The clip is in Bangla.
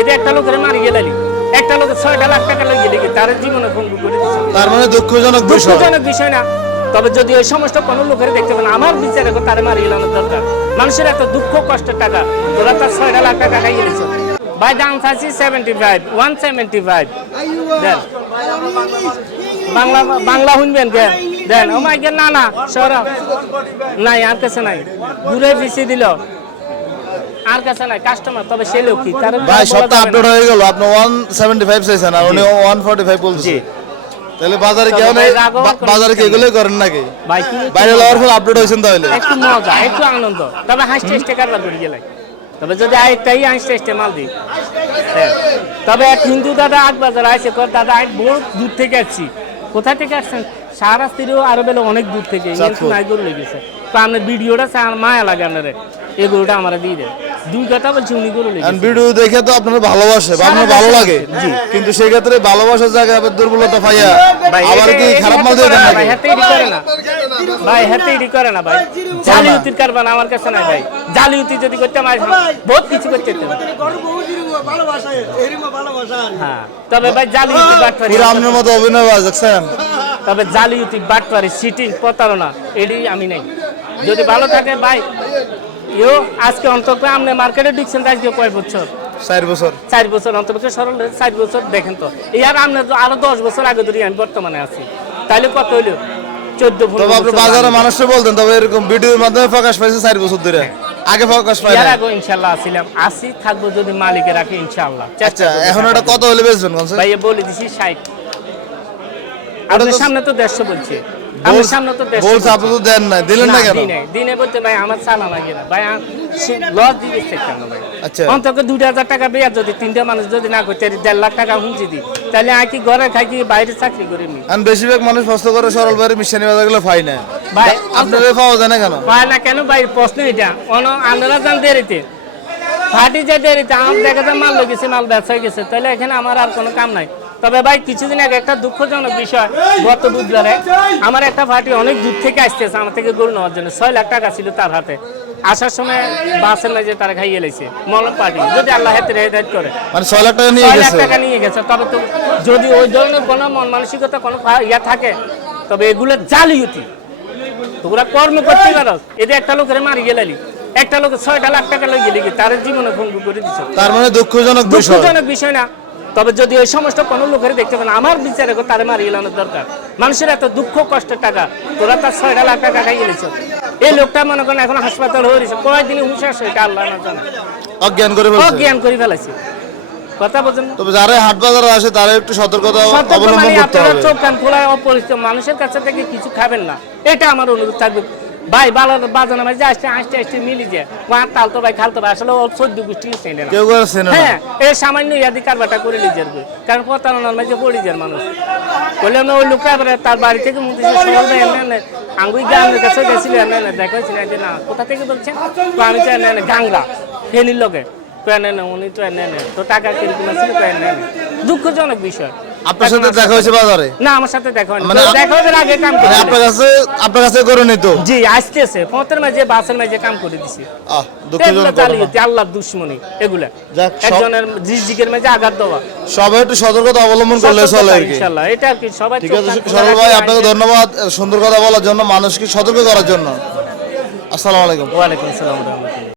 এতে একটা লোকের মারি গেলালি, একটা লোকের 6 লাখ টাকা লই গেলি, তার জীবনে ভঙ্গ করে দিছে। তার মানে দুঃখজনক বিষয় না। তবে যদি ওই সমস্ত কোনো লোকের দেখতে পান, আমার বিচারে তারে মারি গেলানোর দরকার। মানুষের এত দুঃখ কষ্টের টাকা, ওরা তার 6 লাখ টাকা খাই গেছে। ভাই দাম চাইছি 75, 175 দেন। বাংলা শুনবেন কেন দেন? ও মাই না না সরা নাই, আর কাছে নাই, ঘুরে পিছিয়ে দিল, আর কাছে নাই কাস্টমার। তবে সে লোক কি তার ভাই সপ্তাহ আপডেট হয়ে গেল, আপনি 175 চাইছেন আর উনি 145 বলছে। তাহলে বাজারে কেউ নেই, বাজারে কি এগুলোই করেন নাকি? ভাই কি বাইরে লওয়ার পর আপডেট হয়েছেন তাহলে একটু মজা, একটু আনন্দ। তবে হাসতে হাসতে কারবার করে গেলাই। তবে যদি আরেকটাই হাসতে হাসতে মাল দিই। তবে এক হিন্দু দাদা আট বাজার আছে, দাদা আমি বহু দূর থেকে আসছি। কোথা থেকে আসছেন? সারাস্তিরও আরো বেলে অনেক দূর থেকে নাই গরু লেগেছে। তো আপনার ভিডিওটা মায়া লাগে আপনার, এই গরুটা আমরা দিয়ে দেন। দুই কথা বলছি, উনি গরু লেগেছে। ভিডিও দেখে তো আপনার ভালোবাসে বা আপনার ভালো লাগে, কিন্তু সেই ক্ষেত্রে ভালোবাসার জায়গায় আবার দুর্বলতা পাইয়া আবার কি খারাপ মাল দিয়ে দেন নাকি? ভাই হাতে এডি করে না ভাই, হাতে এডি করে না ভাই। জালিউতির কারবান আমার কাছে নাই ভাই। জালিউতি যদি করতে আমার বহুত কিছু করতে হতো। হ্যাঁ, তবে ভাই জালিউতি বাটপারি, পুরো আপনার মতো অভিনয় দেখছেন। তবে জালিউতি বাটপারি, সিটিং, প্রতারণা এডি আমি নাই। যদি ভালো থাকে ভাই, আজকে অন্তত আপনি মার্কেটে ঢুকছেন আজকে কয় বছর? 4 বছর। 4 বছর অন্তপক্ষে সরল 4 বছর দেখেন তো। আর আপনি আরো 10 বছর আগে ধরে আমি বর্তমানে আছি, তাহলে কত হইলো? 14-15 তবে আপনি বাজারে মানুষকে বলতেন, তবে এরকম ভিডিওর মাধ্যমে প্রকাশ পাইছে 4 বছর ধরে, আগে প্রকাশ পাই না। এর আগে ইনশাআল্লাহ আসিলাম, আসি থাকবো যদি মালিকে রাখে ইনশাআল্লাহ। আচ্ছা, এখন এটা কত হলে বেচবেন কোন স্যার? ভাই বলে দিছি 60। আপনার সামনে তো 150 বলছে, আমার সামনে তো 150 বলছে, আপনি তো দেন না, দিলেন না কেন? দিনে বলতে ভাই আমার চালা লাগে না ভাই, লস দিয়েছে কেন ভাই? আচ্ছা, অন্তত 2000 টাকা বেয়া যদি তিনটা মানুষ যদি না করতে 1.5 লাখ টাকা হুঁচি দিই, তাহলে আর কি ঘরে খাই কি বাইরে চাকরি করি? আর বেশিরভাগ মানুষ কষ্ট করে সরল বাইরে মিশানি বাজারগুলো পাই না ভাই। আপনাদের পাওয়া যায় না কেন? পায় না কেন ভাই? প্রশ্ন এটা। আপনারা যান দেরিতে, ফাটি যায় দেরিতে, আমার দেখা যায় মাল লেগেছে, মাল ব্যবসা গেছে, তাহলে এখানে আমার আর কোনো কাম নাই। তবে ভাই কিছুদিন আগে একটা দুঃখজনক বিষয়, গত বুধবারে আমার একটা পার্টি অনেক দূর থেকে আসতেছে আমার থেকে গরু নেওয়ার জন্য। 6 লাখ টাকা ছিল তার হাতে, আসার সময় বাসের মাঝে তারা খাইয়ে লেছে মলম পার্টি। যদি আল্লাহ হেদায়েত করে, মানে 6 লাখ টাকা নিয়ে 6 লাখ গেছে। টাকা নিয়ে গেছে। তবে তো যদি ওই ধরনের কোনো মন মানসিকতা কোনো ইয়া থাকে, তবে এগুলো জালিয়াতি, তোরা কর্ম করতে পারো। এতে একটা লোকের মারি গেলালি, একটা লোকের 6 লাখ টাকা লই গেলি, তার জীবনে ভঙ্গ করে দিছে। তার মানে দুঃখজনক বিষয় না। তবে যদি ওই সমস্ত কোনো লোকের দেখতে পান, আমার বিচারে তারে মারি গেলানোর দরকার। মানুষের এত দুঃখ কষ্টের টাকা, তোরা তার 6 লাখ টাকা খাই গেলিস। এই লোকটা মনে করেন এখন হাসপাতাল হয়ে রয়েছে, কয়েকদিনে হুঁশাস হয়ে আল্লাহ না জানে অজ্ঞান করে ফেলাইছে। কথা বলছেন। তবে যারা হাট বাজারে আসে তারা একটু সতর্কতা অবলম্বন করতে হবে। চোখ কান খোলা অপরিচিত মানুষের কাছে থেকে কিছু খাবেন না, এটা আমার অনুরোধ থাকবে ভাই। বাজানো মাঝে আসতে মিলি যায় তালতো ভাই খালতো ভাই, আসলে 14 গোষ্ঠী চেনে না, হ্যাঁ এই সামান্য ইয়াদি কারবারটা করে লিজার, কারণ প্রতারণার মাঝে পড়ে যায় মানুষ। বললে ওই লোকটা তার বাড়ি থেকে আঙ্গুই গ্রামের কাছে গেছিল, দেখা হয়েছিল না কোথা থেকে বলছেন, আমি তো গাংলা ফেনির লোকে উনি তো তো টাকা কিরকম ছিল, দুঃখজনক বিষয়। আপনার সাথে দেখা হয়েছে বাজারে? না, আমার সাথে দেখা হয়নি। দেখা হওয়ার আগে কাম করে আপনার কাছে করে নিত? জি, আসতেছে পথের মাঝে বাসের মাঝে কাম করে দিছি। আল্লাহর দুশ্মনী এগুলা, একজনের জিজিকের মাঝে আঘাত দেওয়া। সবাই একটু সতর্কতা অবলম্বন করলে চলে আর কি। ইনশাআল্লাহ এটা কি সবাই। ঠিক আছে সরল ভাই, আপনাকে ধন্যবাদ সুন্দর কথা বলার জন্য, মানুষকে সতর্ক করার জন্য। আসসালামু আলাইকুম। ওয়া আলাইকুম আসসালাম।